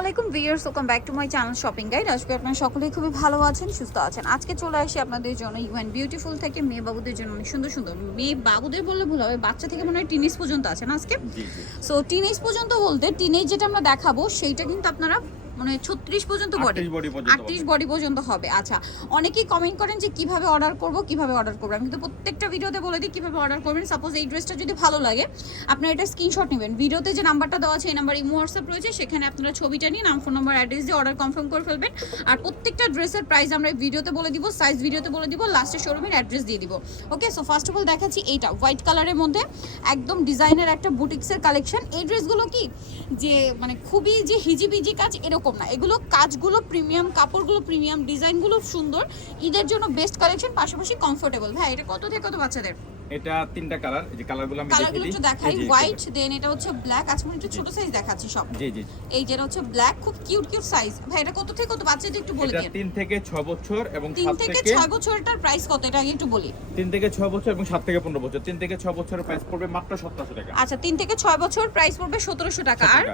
আলাইকুম viewers, welcome back to my channel shopping guide. আজকে আপনারা সকলেই খুবই ভালো আছেন, সুস্থ আছেন। আজকে চলে আসি আপনাদের জন্য ইউএন বিউটিফুল থেকে মেয়ে বাবুদের জন্য অনেক সুন্দর সুন্দর, মেয়ে বাবুদের বললে ভুল হবে, বাচ্চা থেকে মনে হয় টিনেজ পর্যন্ত আছে না আজকে। সো টিনেজ পর্যন্ত বলতে টিনেজ যেটা আমরা দেখাবো সেইটা কিন্তু আপনারা মানে 36 পর্যন্ত বডি, 38 বডি পর্যন্ত হবে। আচ্ছা, অনেকেই কমেন্ট করেন যে কিভাবে অর্ডার করব, কিভাবে অর্ডার করব। আমি কিন্তু প্রত্যেকটা ভিডিওতে বলে দিই কিভাবে অর্ডার করবেন। সাপোজ এই ড্রেসটা যদি ভালো লাগে, আপনারা এটা স্ক্রিনশট নেবেন। ভিডিওতে যে নাম্বারটা দেওয়া আছে এই নাম্বার ইমো হোয়াটসঅ্যাপ রয়েছে, সেখানে আপনারা ছবিটা নিয়ে নাম, ফোন নাম্বার, অ্যাড্রেস দিয়ে অর্ডার কনফার্ম করে ফেলবেন। আর প্রত্যেকটা ড্রেসের প্রাইস আমরা এই ভিডিওতে বলে দিব, সাইজ ভিডিওতে বলে দিব, লাস্টে শোরুমের অ্যাড্রেস দিয়ে দিব। ওকে, সো ফার্স্ট অফ অল দেখাচ্ছি এইটা হোয়াইট কালারের মধ্যে একদম ডিজাইনের একটা বুটিক্সের কালেকশন। এই ড্রেসগুলো কি যে মানে খুবই যে হিজিবিজি কাজ এরকম না, এগুলো কাজগুলো প্রিমিয়াম, কাপড়গুলো প্রিমিয়াম, ডিজাইনগুলো সুন্দর, ঈদের জন্য বেস্ট কালেকশন, পাশাপাশি কমফোর্টেবল। ভাই এটা কত থেকে কত বাচ্চাদের? এটা তিনটা কালার, এই যে কালারগুলো আমি দেখাই হোয়াইট, দেন এটা হচ্ছে ব্ল্যাক। আজকে একটু ছোট সাইজ দেখাচ্ছি সব। জি জি, এই যেটা হচ্ছে ব্ল্যাক, খুব কিউট কিউট সাইজ। ভাই এটা কত থেকে কত বাচ্চাদের একটু বলে দিন। এটা 3 থেকে 6 বছর এবং 3 থেকে 6 বছরটার প্রাইস কত এটা আগে একটু বলি। 3 থেকে 6 বছর এবং 7 থেকে 15 বছর। 3 থেকে 6 বছরের প্রাইস পড়বে মাত্র 1700 টাকা। আচ্ছা, 3 থেকে 6 বছর প্রাইস পড়বে 1700 টাকা। আর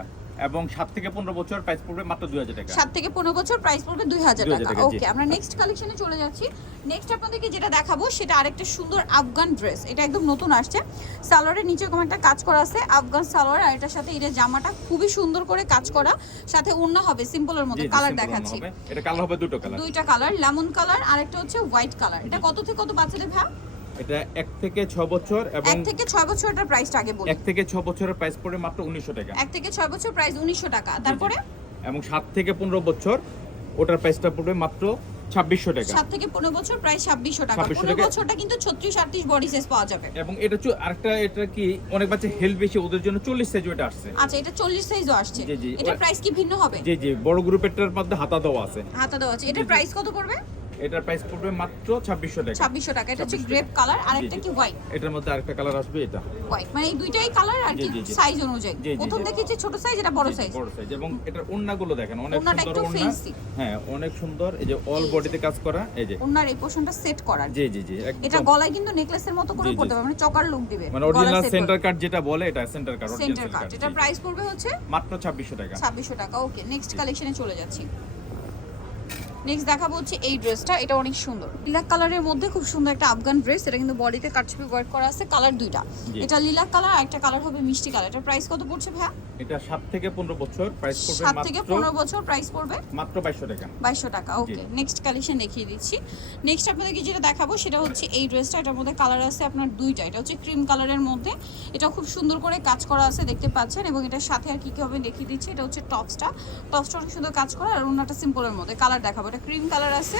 এবং 7 থেকে 15 বছর প্রাইস পড়বে মাত্র 2000 টাকা। 7 থেকে 15 বছর প্রাইস পড়বে 2000 টাকা। ওকে, আমরা নেক্সট কালেকশনে চলে যাচ্ছি। নেক্সট আপনাদেরকে যেটা দেখাবো সেটা আরেকটা সুন্দর আফগান ড্রেস। এটা একদম নতুন আসছে, সালোয়ারের নিচে এরকম একটা কাজ করা আছে, আফগান সালোয়ার। আর এটার সাথে এটা জামাটা খুবই সুন্দর করে কাজ করা, সাথে ওড়না হবে সিম্পলের মধ্যে। কালার দেখাচ্ছি, এটা কালার হবে দুইটা কালার, লেমন কালার আর একটা হচ্ছে হোয়াইট কালার। এটা কত থেকে কত বাচ্চাদের ভাই? এটা 1 থেকে 6 বছর এবং 1 থেকে 6 বছরটার প্রাইসটা আগে বলি। 1 থেকে 6 বছরের প্রাইস পড়বে মাত্র 1900 টাকা। 1 থেকে 6 বছর প্রাইস 1900 টাকা। তারপরে এবং 7 থেকে 15 বছর ওটার প্রাইসটা পড়বে মাত্র 2600 টাকা। 7 থেকে 15 বছর প্রাইস 2600 টাকা। 15 বছরটা কিন্তু 36 38 বডি সাইজ পাওয়া যাবে। এবং এটা আরেকটা, এটা কি অনেক বাচ্চা হেলথ বেশি, ওদের জন্য 40 সাইজ ওটা আসছে। আচ্ছা, এটা 40 সাইজও আসছে। এটা প্রাইস কি ভিন্ন হবে? জি জি, বড় গ্রুপেরটার মধ্যে হাতা দেওয়া আছে। হাতা দেওয়া আছে। এটা প্রাইস কত পড়বে? এটার প্রাইস পড়বে মাত্র 2600 টাকা। 2600 টাকা। এটা হচ্ছে গ্রেপ কালার আর একটা কি হোয়াইট। এটার মধ্যে আরেকটা কালার আসবে, এটা হোয়াইট। মানে এই দুইটাই কালার আর কি সাইজ অনুযায়ী। প্রথম দেখেছি ছোট সাইজ, এটা বড় সাইজ। বড় সাইজ। এবং এটার ওন্নাগুলো দেখেন অনেক সুন্দর ওন্না। হ্যাঁ, অনেক সুন্দর। এই যে অল বডিতে কাজ করা, এই যে ওন্নার এই পোরশনটা সেট করা। জি জি জি, একদম। এটা গলায় কিন্তু নেকলেসের মতো করে পড়তে হবে, মানে চকার লুক দিবে। মানে অরিজিনাল সেন্টার কাট যেটা বলে, এটা সেন্টার কাট। সেন্টার কাট। এটা প্রাইস পড়বে হচ্ছে মাত্র 2600 টাকা। 2600 টাকা। ওকে, নেক্সট কালেকশনে চলে যাচ্ছি। নেক্সট দেখাবো হচ্ছে এই ড্রেসটা। এটা অনেক সুন্দর, লিলাক কালারের মধ্যে খুব সুন্দর একটা আফগান ড্রেস। এটা কিন্তু বডিতে কাটছবি ওয়ার্ক করা আছে, কালার দুইটা। এটা লিলাক কালার আর একটা কালার হবে মিষ্টি কালার। এটার প্রাইস কত পড়ছে ভাইয়া? এটা 7 থেকে 15 বছর প্রাইস পড়বে মাত্র 7 থেকে 15 বছর প্রাইস পড়বে মাত্র 2200 টাকা। 2200 টাকা। ওকে, নেক্সট কালেকশন দেখিয়ে দিচ্ছি। নেক্সট আপনাদেরকে যেটা দেখাবো সেটা হচ্ছে এই ড্রেসটা। এটার মধ্যে কালার আছে আপনার দুইটা। এটা হচ্ছে ক্রিম কালারের মধ্যে, এটা খুব সুন্দর করে কাজ করা আছে, দেখতে পাচ্ছেন। এবং এটার সাথে আর কি কি হবে দেখিয়ে দিচ্ছি। এটা হচ্ছে টপসটা অনেক সুন্দর কাজ করা, আর ওনাটা সিম্পলের মধ্যে। কালার দেখাবো, এটা ক্রিম কালার আছে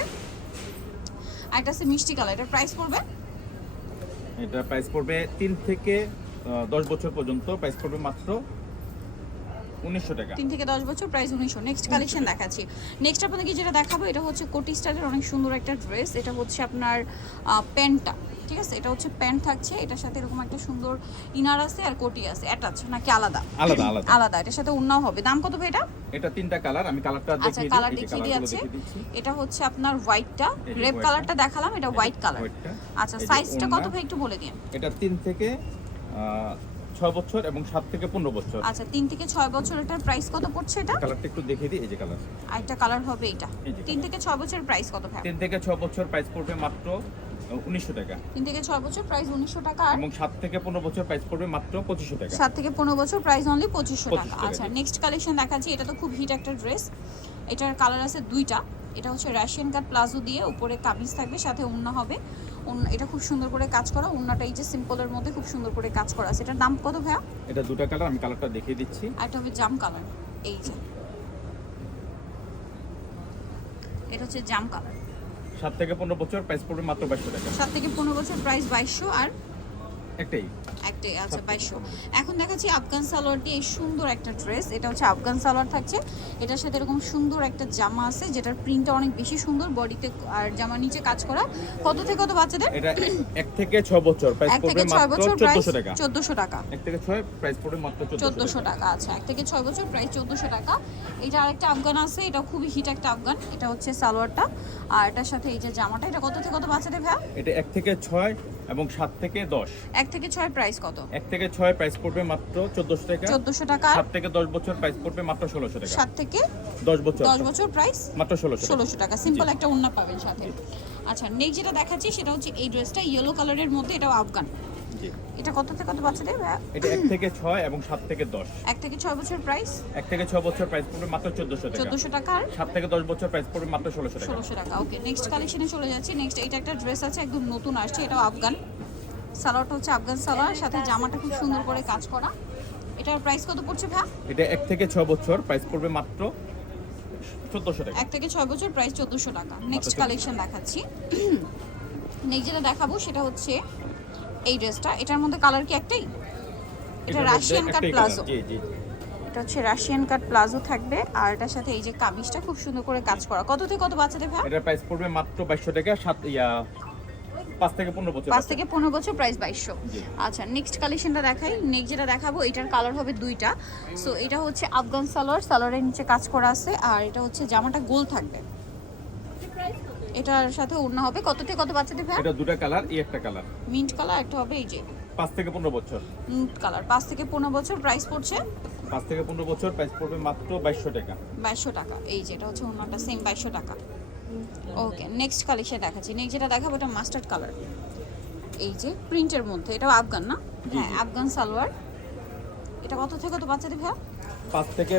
আর একটা আছে মিষ্টি কালার। এটার প্রাইস পড়বে, এটা প্রাইস পড়বে 3 থেকে 10 বছর পর্যন্ত প্রাইস পড়বে মাত্র 1900 টাকা। 3 থেকে 10 বছর প্রাইস 1900। নেক্সট কালেকশন দেখাচ্ছি। নেক্সট আপনাদেরকে যেটা দেখাবো এটা হচ্ছে কোটি স্টাইলের অনেক সুন্দর একটা ড্রেস। এটা হচ্ছে আপনার প্যান্টটা, ঠিক আছে? এটা হচ্ছে প্যান্ট থাকছে, এটার সাথে এরকম একটা সুন্দর ইনার আছে আর কোটি আছে। অ্যাটাচ নাকি আলাদা? আলাদা আলাদা আলাদা। এটার সাথে ওড়নাও হবে। দাম কত ভাই এটা? এটা তিনটা কালার, আমি কালারটা দেখিয়ে দিই। কালার দেখিয়ে দিয়েছি। এটা হচ্ছে আপনার হোয়াইটটা, গ্রেপ কালারটা দেখালাম, এটা হোয়াইট কালার। আচ্ছা, সাইজটা কত ভাই একটু বলে দিন। এটা 3 থেকে 6 বছর এবং 7 থেকে 15 বছর। আচ্ছা, 3 থেকে 6 বছর। এটার প্রাইস কত পড়ছে এটা? কালারটা একটু দেখিয়ে দিই, এই যে কালার। আরেকটা কালার হবে এটা। 3 থেকে 6 বছরের প্রাইস কত ভাই? 3 থেকে 6 বছর প্রাইস পড়বে মাত্র 1900 টাকা। 3 থেকে 6 বছর প্রাইস 1900 টাকা। আর এবং 7 থেকে 15 বছর প্রাইস পড়বে মাত্র 2500 টাকা। 7 থেকে 15 বছর প্রাইস অনলি 2500 টাকা। আচ্ছা, নেক্সট কালেকশন দেখাচ্ছি। এটা তো খুব হিট একটা ড্রেস। এটার কালার আছে দুইটা। এটা হচ্ছে রাশিয়ান কাট প্লাজো দিয়ে, উপরে কামিজ থাকবে, সাথে ওড়না হবে। এটা খুব সুন্দর করে কাজ করা, ওড়নাটা এই যে সিম্পলের মধ্যে খুব সুন্দর করে কাজ করা আছে। এটার দাম কত ভাইয়া? এটা দুটো কালার, আমি কালারটা দেখিয়ে দিচ্ছি। আর এটা হবে জাম কালার, এই যে এটা হচ্ছে জাম কালার। 7 থেকে 15 বছর প্রাইস পড়বে মাত্র 2200 টাকা। 7 থেকে 15 বছর প্রাইস 2200। আর একটাই। আচ্ছা, 2200। এখন দেখাচ্ছি আফগান সালোয়ার দিয়ে এই সুন্দর একটা ড্রেস। এটা হচ্ছে আফগান সালোয়ার থাকছে, এটার সাথে এরকম সুন্দর একটা জামা আছে যেটার প্রিন্টটা অনেক বেশি সুন্দর, বডিতে আর জামার নিচে কাজ করা। কত থেকে কত বাচ্চাদের? এটা 1 থেকে 6 বছর প্রাইস পড়বে মাত্র 1400 টাকা। 1400 টাকা। 1 থেকে 6 প্রাইস পড়বে মাত্র 1400 টাকা। আচ্ছা, 1 থেকে 6 বছর প্রাইস 1400 টাকা। এটা আরেকটা আফগান আছে, এটা খুবই হিট একটা আফগান। এটা হচ্ছে সালোয়ারটা আর এটার সাথে এই যে জামাটা। এটা কত থেকে কত বাচ্চাদের ভাই? এটা 1 থেকে 6 এবং 7 থেকে 10। 1 থেকে 6 প্রাইস কত? 1 থেকে 6 প্রাইস পড়বে মাত্র 1400 টাকা। 1400 টাকা। 7 থেকে 10 বছর প্রাইস পড়বে মাত্র 1600 টাকা। 7 থেকে 10 বছর 10 বছর প্রাইস মাত্র 1600 টাকা। 1600 টাকা। সিম্পল একটা ওড়না পাবেন সাথে। আচ্ছা, নেক্সট যেটা দেখাচ্ছি সেটা হচ্ছে এই ড্রেসটা ইয়েলো কালারের মধ্যে, এটাও আফগান। জি। এটা কত থেকে কত বাচ্চাদের? এটা 1 থেকে 6 এবং 7 থেকে 10। 1 থেকে 6 বছর প্রাইস 1 থেকে 6 বছর প্রাইস পড়বে মাত্র 1400 টাকা। 1400 টাকা আর 7 থেকে 10 বছর প্রাইস পড়বে মাত্র 1600 টাকা। 1600 টাকা। ওকে, নেক্সট কালেকশনে চলে যাচ্ছি। নেক্সট এটা একটা ড্রেস আছে, একদম নতুন আসছে, এটাও আফগান। সালোয়ারটা হচ্ছে আফগান সালোয়ার, সাথে জামাটা খুব সুন্দর করে কাজ করা। এটার প্রাইস কত পড়ছে ভাই? এটা 1 থেকে 6 বছর প্রাইস পড়বে মাত্র 1400 টাকা। 1 থেকে 6 বছর প্রাইস 1400 টাকা। নেক্সট কালেকশন দেখাচ্ছি। নেক্সট যেটা দেখাবো সেটা হচ্ছে এই ড্রেসটা। এটার মধ্যে কালার কি একটাই? এটা রাশিয়ান কাট প্লাজো। জি জি। এটা হচ্ছে রাশিয়ান কাট প্লাজো থাকবে, আর এটার সাথে এই যে কামিজটা খুব সুন্দর করে কাজ করা। কত থেকে কত বাচ্চাদের ভাই? এটার প্রাইস পড়বে মাত্র 2200 টাকা। 5 থেকে 15 বছর। 5 থেকে 15 বছর প্রাইস 2200। জি। আচ্ছা, নেক্সট কালেকশনটা দেখাই। নেক্সট যেটা দেখাবো এটার কালার হবে দুইটা। সো এটা হচ্ছে আফগান সালোয়ার, সালোয়ারের নিচে কাজ করা আছে, আর এটা হচ্ছে জামাটা গোল থাকবে। এটার সাথে ওড়না হবে। কত থেকে কত বাচ্চাদের ভাই? এটা দুটো কালার, এই একটা কালার। মিন্ট কালার, একটা হবে এই যে 5 থেকে 15 বছর। Mint colour. 5 থেকে 15 বছর প্রাইস পড়ছে 5 থেকে 15 বছর প্রাইস পড়বে মাত্র 2200 টাকা। 2200 টাকা। এই যে এটা হচ্ছে ওড়নাটা সেম 2200 টাকা। ওকে, নেক্সট কালেকশন দেখাচ্ছি। নেক্সট যেটা দেখাবো এটা মাস্টার্ড কালার, এই যে প্রিন্টের মধ্যে। এটাও আফগান না? জি, হ্যাঁ, জি। আফগান সালোয়ার। এটা কত থেকে কত বাচ্চাদের ভাই? 5 থেকে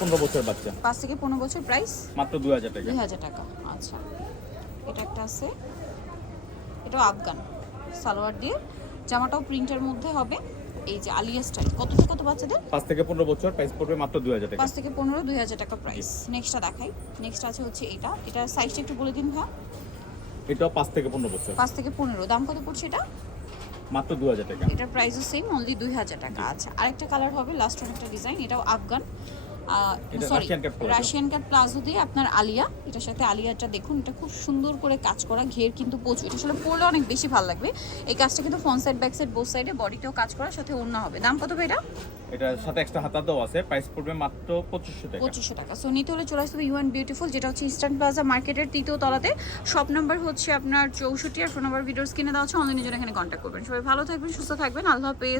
15 বছর বাচ্চা 5 থেকে 15 বছর প্রাইস মাত্র 2000 টাকা। 2000 টাকা। আচ্ছা, এটা একটা আছে, এটাও আফগান সালোয়ার দিয়ে, জামাটাও প্রিন্টের মধ্যে হবে, এই যে আলিয়া স্টাইল। কত থেকে কত বাচ্চাদের? 5 থেকে 15 বছর প্রাইস পড়বে মাত্র 2000 টাকা। 5 থেকে 15, 2000 টাকা প্রাইস। নেক্সটটা দেখাই। নেক্সট আছে হচ্ছে এটা। এটার সাইজটা একটু বলে দিন ভাই। এটাও 5 থেকে 15 বছর 5 থেকে 15। দাম কত পড়ছে এটা? মাত্র 2000 টাকা। এটার প্রাইসও সেম, অনলি 2000 টাকা। আচ্ছা, আরেকটা কালার হবে, লাস্ট ওয়ান একটা ডিজাইন, এটাও আফগান, এটা সরি রাশিয়ান কাট প্লাজো। রাশিয়ান কাট প্লাজো দিয়ে আপনার আলিয়া। এটার সাথে আলিয়াটা দেখুন, এটা খুব সুন্দর করে কাজ করা, ঘের কিন্তু প্রচুর। এটা আসলে পরলে অনেক বেশি ভালো লাগবে। এই কাজটা কিন্তু front side back side both সাইডে বডিতেও কাজ করা, সাথে ওড়না হবে। দাম কত ভাই এটা? এটার সাথে এক্সট্রা হাতা দেওয়া আছে, প্রাইস পড়বে মাত্র 2500 টাকা। 2500 টাকা। সো নিতে হলে চলে আসবে ইউএন বিউটিফুল, যেটা হচ্ছে ইস্টার্ন প্লাজা মার্কেটের 3য় তলাতে। শপ নাম্বার হচ্ছে আপনার 64, আর ফোন নাম্বার ভিডিওস কিনে দেওয়া হচ্ছে। অনলাইনের জন্য এখানে কন্ট্যাক্ট করবেন। সবাই ভালো থাকবেন, সুস্থ থাকবেন। আল্লাহ হাফেজ।